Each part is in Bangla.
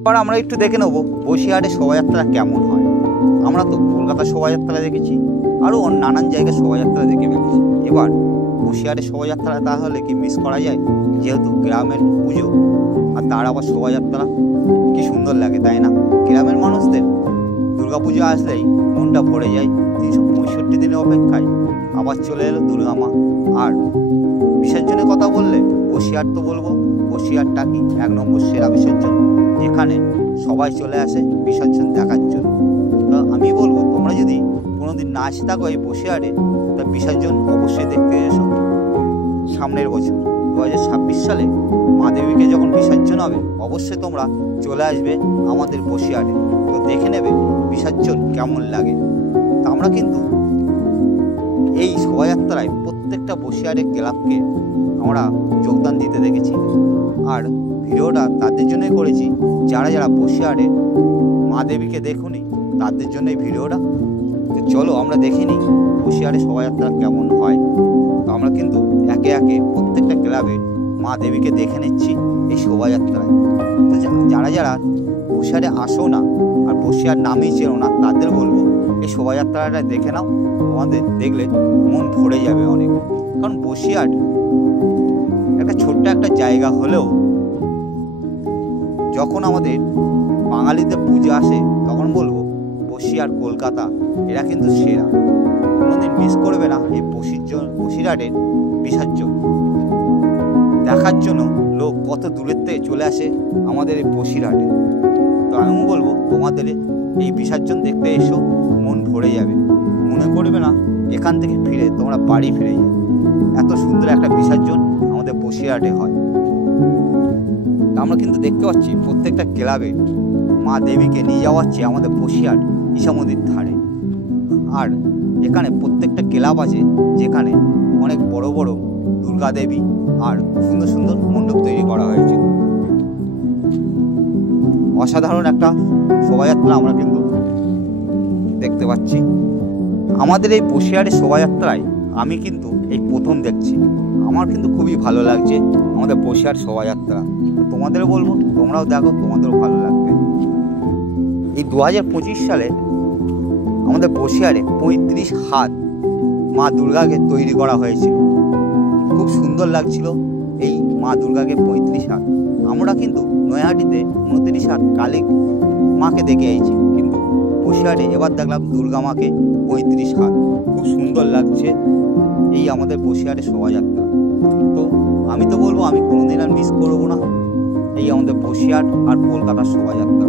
এবার আমরা একটু দেখে নেব বসিরহাটে শোভাযাত্রা কেমন হয়। আমরা তো কলকাতা শোভাযাত্রা দেখেছি, আরও নানান জায়গায় শোভাযাত্রা দেখে ফেলেছি। এবার বসিরহাটে শোভাযাত্রা তাহলে কি মিস করা যায়? যেহেতু গ্রামের পুজো আর তার আবার শোভাযাত্রা, কি সুন্দর লাগে তাই না? গ্রামের মানুষদের দুর্গাপুজো আসলেই মনটা ভরে যায়। 365 দিনের অপেক্ষায় আবার চলে এলো দুর্গা মা। আর বিসর্জনের কথা বললে বসিরহাট তো বলবো, বসিরহাটটা কি 1 নম্বর সেরা বিসর্জন, যেখানে সবাই চলে আসে বিসর্জন দেখার জন্য। তো আমি বলবো তোমরা যদি কোনোদিন না এসে থাকো এই বসিরহাটে, তা বিসর্জন অবশ্যই দেখতে এসো। সামনের বছর 2026 সালে মা দেবীকে যখন বিসর্জন হবে, অবশ্যই তোমরা চলে আসবে আমাদের বসিরহাটে, তো দেখে নেবে বিসর্জন কেমন লাগে। তা আমরা কিন্তু এই শোভাযাত্রায় প্রত্যেকটা বসিরহাটের ক্লাবকে আমরা যোগদান দিতে দেখেছি। আর ভিডিওটা তাদের জন্যই করেছি যারা যারা বসিরহাটে মা দেবীকে দেখুনি, তাদের জন্য এই ভিডিওটা। তো চলো আমরা দেখে নিই বসিরহাটে শোভাযাত্রা কেমন হয়। তো আমরা কিন্তু একে একে প্রত্যেকটা ক্লাবে মা দেবীকে দেখে নিচ্ছি এই শোভাযাত্রায়। তো যারা যারা বসিরহাটে আসো না আর বসিরহাট নামেই চেনো না, তাদের বলবো এই শোভাযাত্রাটা দেখে নাও, তোমাদের দেখলে মন ভরে যাবে অনেক। কারণ বসিরহাট একটা ছোট্ট একটা জায়গা হলেও যখন আমাদের বাঙালিদের পুজো আসে, তখন বলবো বসিরহাট কলকাতা এরা কিন্তু সেরা। কোনোদিন মিস করবে না এই বসিরহাটের বিসর্জন দেখার জন্য। লোক কত দূরের থেকে চলে আসে আমাদের এই বসিরহাটে। তো আমি বলবো তোমাদের এই বিসর্জন দেখতে এসো, মন ভরে যাবে। মনে করবে না এখান থেকে ফিরে তোমরা বাড়ি ফিরে যাবে। এত সুন্দর একটা বিসর্জন আমাদের বসিরহাটে হয়। আমরা কিন্তু দেখতে পাচ্ছি প্রত্যেকটা ক্লাবে মা দেবীকে নিয়ে যাওয়া হচ্ছে আমাদের বসিরহাট ঈশা মন্দির ধারে। আর এখানে প্রত্যেকটা ক্লাব আছে যেখানে অনেক বড় বড় দুর্গা দেবী আর সুন্দর সুন্দর মণ্ডপ তৈরি করা হয়েছে। অসাধারণ একটা শোভাযাত্রা আমরা কিন্তু দেখতে পাচ্ছি। আমাদের এই বসিরহাটের শোভাযাত্রায় আমি কিন্তু এই প্রথম দেখছি। আমার কিন্তু খুবই ভালো লাগছে আমাদের বসিরহাট শোভাযাত্রা। তোমাদের বলবো তোমরাও দেখো, তোমাদেরও ভালো লাগবে। এই 2025 সালে আমাদের বসিরহাটে 35 হাত মা দুর্গাকে তৈরি করা হয়েছিল। খুব সুন্দর লাগছিল এই মা দুর্গাকে 35 হাত। আমরা কিন্তু নয়াহাটিতে 29 হাত কালী মাকে দেখে আইছি, কিন্তু বসিরহাটে এবার দেখলাম দুর্গা মাকে 35 হাত। খুব সুন্দর লাগছে এই আমাদের বসিরহাটের শোভাযাত্রা। তো আমি তো বলবো আমি কোনোদিন আর মিস করবো না এই আমাদের বসিরহাট আর কলকাতার শোভাযাত্রা।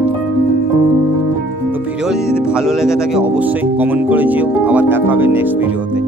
তো ভিডিও যদি ভালো লেগে থাকে অবশ্যই কমেন্ট করে যেও। আবার দেখা হবে নেক্সট ভিডিওতে।